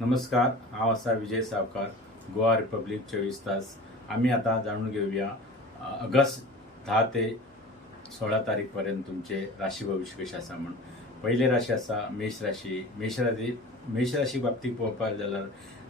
नमस्कार, हांव आसा विजय सावकार, गोवा रिपब्लीक 24 तास. आम्ही आता जाणून घेऊया ऑगस्ट 10 ते 16 तारीख पर्यंत तुमचे राशी भविष्य कशें आसा म्हण. पयली राशी आसा मेष राशी. मेष राशी बाबतीत पळोवपाक जाल्यार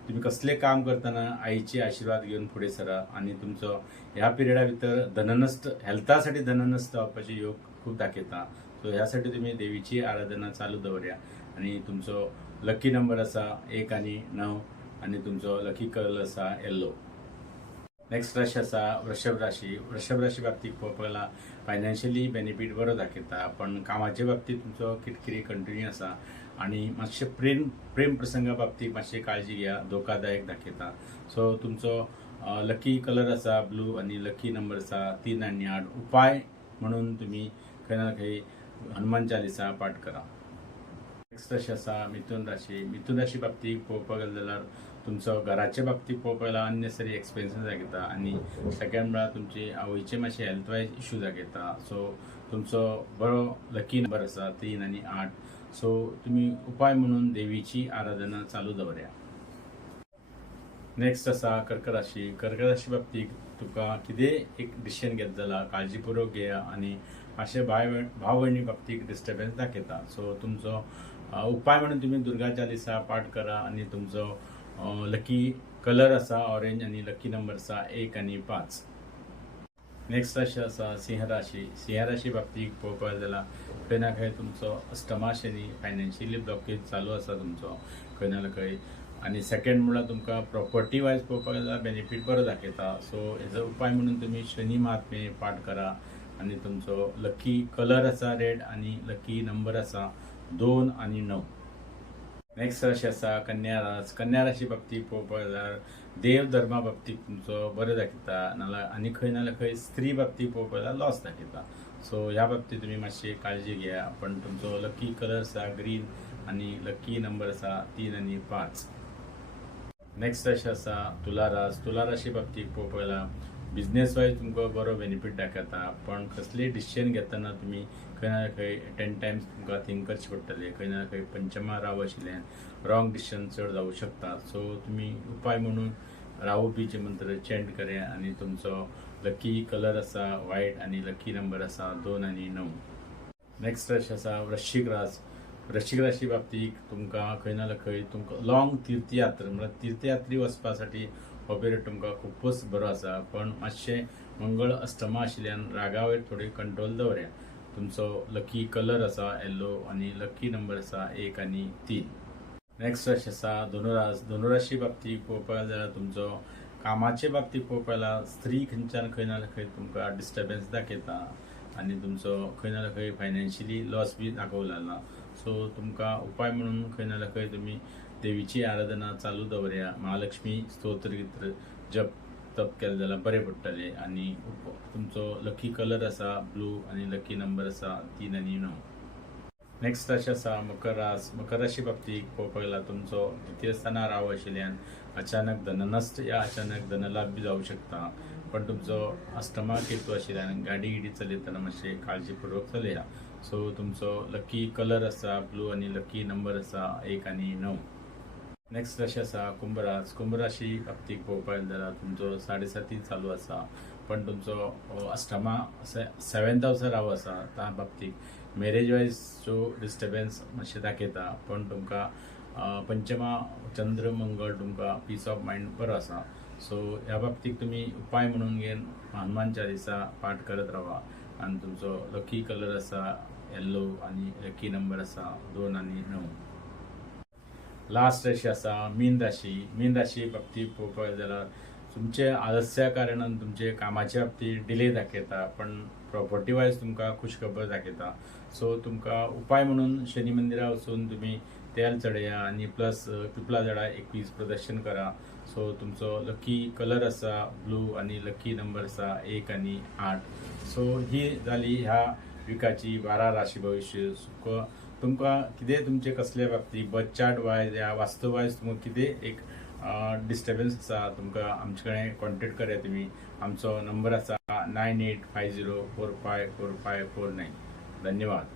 तुम्ही कसले काम करतना आईचे आशीर्वाद घेऊन फुडें सरा आणि तुमचो ह्या पिरियडा भितर धननश्ट हेल्थासाठी धननश्ट जावपाचे योग खूब दाखयता. सो ह्यासाठी तुम्ही देवीची आराधना चालू दवरया आणि तुमचो लकी नंबर आसा 1 आणि 9 आणि तुमचो लकी कलर आसा येल्लो. नेक्स्ट राशी आसा वृषभ राशी. वृषभ राशी बाबतीत पळोवपाक फायनान्शियली बेनिफीट बरो दाखयता, पण कामाच्या बाबतीत तुमचो किटकिरी कंटिन्यू आसा आणि मातशे प्रेम प्रसंगा बाबतीत मातशी काळजी घ्या, धोकादायक दाखयता. सो तुमचो लकी कलर आसा ब्लू आणि लकी नंबर आसा 3 आणि 8. उपाय म्हणून तुम्ही खंय ना खंय हनुमान चालिसा पाठ करा. नेक्स्ट राशी आसा मिथुन राशी. मिथुन राशी बाबतीत पळोवपाक जाल्यार तुमचो घराच्या बाबतीत पळोवपाक गेल्यार अननेसरी एक्सपेन्सीस दाखयता आणि सेकंड म्हळ्यार तुमचे आवयचे मातशे हेल्थ वायज इश्यू दाखयता. सो तुमचो बरो लकी नंबर आसा 3 आणि 8. सो तुम्ही उपाय म्हणून देवीची आराधना चालू दवरया. नेक्स्ट आसा कर्क राशी. कर्क राशी बाबतीत तुका कितें एक डिसिजन घेत जाल्यार काळजीपूर्वक घेया आणि मातशे भाव भयणी बाबतीत डिस्टर्बन्स दाखयता. सो तुमचो उपाय म्हणून तुम्ही दुर्गा चालिसा पाठ करा आणि तुमचो लकी कलर आसा ऑरेंज आणि लकी नंबर आसा 1 आणि 5. नेक्स्ट राशी आसा सिंह राशी. सिंह राशी बाबतीत पळोवपाक जाल्यार खंय ना खंय तुमचो अष्टमा शनी फायनान्शियली ब्लॉकेज चालू आसा तुमचो खंय ना खंय. आणि सेकंड म्हळ्यार तुमकां प्रॉपर्टी वायज पळोवपाक जाल्यार बेनिफीट बरो दाखयता. सो हेजो उपाय म्हणून तुम्ही शनी महात्मे पाठ करा आणि तुमचो लकी कलर आसा रेड आणि लकी नंबर आसा 2 आणि 9. नेक्स्ट राशी आसा कन्या रास. कन्या राशी बाबतीत पळोवपाक जाल्यार देव धर्मा बाबतीत तुमचो बरो दाखयता, नाल्यार आनी खंय नाल्यार खंय स्त्री बाबतीत पळोवपाक जाल्यार लॉस दाखयता. सो ह्या बाबतीत तुम्ही मातशी काळजी घ्या. पण तुमचो लकी कलर आसा ग्रीन आणि लकी नंबर आसा 3 आणि 5. नेक्स्ट राशी आसा तुला रास. तुला राशी बाबतीत पळोवपाक गेल्यार बिझनेस वायज तुमकां बरो बेनिफीट दाखयता, पण कसलेय डिसिजन घेतना तुम्ही खंय ना खंय 10 टायम्स तुमकां थिंक करचे पडटलें. खंय ना खंय पंचमा राव आशिल्ल्यान रॉंग डिसिजन चड जावं शकता. सो तुम्ही उपाय म्हणून राहू बीचे मंत्र चेंट करा आणि तुमचो लकी कलर आसा व्हाईट आणि लकी नंबर आसा 2 आणि 9. नेक्स्ट राशी आसा वृश्चिक रास. वृश्चिक राशी बाबतीत तुमकां खंय ना खंय तुमकां लॉंग तीर्थयात्रा म्हळ्यार तीर्थयात्री वचपासाठी हो पिरियड तुमकां खूपच बरो आसा, पण मातशें मंगळ अष्टमा आशिल्ल्यान रागा वयर थोडी कंट्रोल दवरया. तुमचो लकी कलर आसा येल्लो आणि लकी नंबर आसा 1 आणि 3. नेक्स्ट राशी आसा धनुरास. धनुराशी बाबतीत पळोवपाक जाल्यार तुमचो कामाचे बाबतीत पळोवपाक जाल्यार स्त्री खंयच्यान खंय ना खंय तुमकां डिस्टर्बन्स दाखयता आणि तुमचो खंय ना खंय फायनान्शियली लॉस बी दाखोवला. सो तुमकां उपाय म्हणून खंय ना खंय तुम्ही देवीची आराधना चालू दवरया. महालक्ष्मी स्तोत्र जप तप केलें जाल्यार बरें पडटलें. आणि तुमचो लकी कलर आसा ब्लू आणि लकी नंबर आसा 3 आणि 9. नेक्स्ट राशी आसा मकर रास. मकर राशी बाबतीत पळोवपाक गेल्यार तुमचो द्वितीय स्थानार राव आशिल्ल्यान अचानक धननश्ट या अचानक धनलाभ बी जावं शकता, पण तुमचो अष्टमा केतू आशिल्ल्यान गाडी चलयतना मातशे काळजीपूर्वक चलया. सो तुमचो लकी कलर आसा ब्लू आणि लकी नंबर आसा 1 आणि 9. नेक्स्ट राशी आसा कुंभ रास. कुंभ राशी बाबतीत पळोवपाक जाल्यार तुमचो 7.5 चालू आसा, पण तुमचो अष्टमा 7th हावसार राव आसा. त्या बाबतीत मॅरेज वायजचो डिस्टर्बन्स मातशें दाखयता, पण तुमकां पंचमा चंद्र मंगळ तुमकां पीस ऑफ मायंड बरो आसा. सो ह्या बाबतीत तुम्ही उपाय म्हणून घेवन हनुमान चालिसा पाठ करत रावा आणि तुमचो लकी कलर आसा येल्लो आणि लकी नंबर आसा 2 आणि 9. लास्ट राशी आसा मीन राशी. मीन राशी बाबतीत पळोवपाक जाल्यार तुमचे आलस्या कारणान तुमचे कामाच्या बाबतीत डिले दाखयता, पण प्रॉपर्टी वायज तुमकां खुशखबर दाखयता. सो तुमकां उपाय म्हणून शनी मंदिरात वचून तुम्ही तेल चडया आणि प्लस पिपला झाडा 21 प्रदर्शन करा. सो तुमचो लकी कलर आसा ब्लू आणि लकी नंबर आसा 1 आणि 8. सो ही जाली ह्या विकाची 12 राशी भविष्य. तुमकां कितें तुमचे कसले बाबतीत बर्थ चार्ट वायज या वास्तू वायज तुमकां कितें एक डिस्टर्बन्स आसा तुमकां आमचे कडेन कॉन्टेक्ट करा. तुम्ही आमचो नंबर आसा 9850454549. धन्यवाद.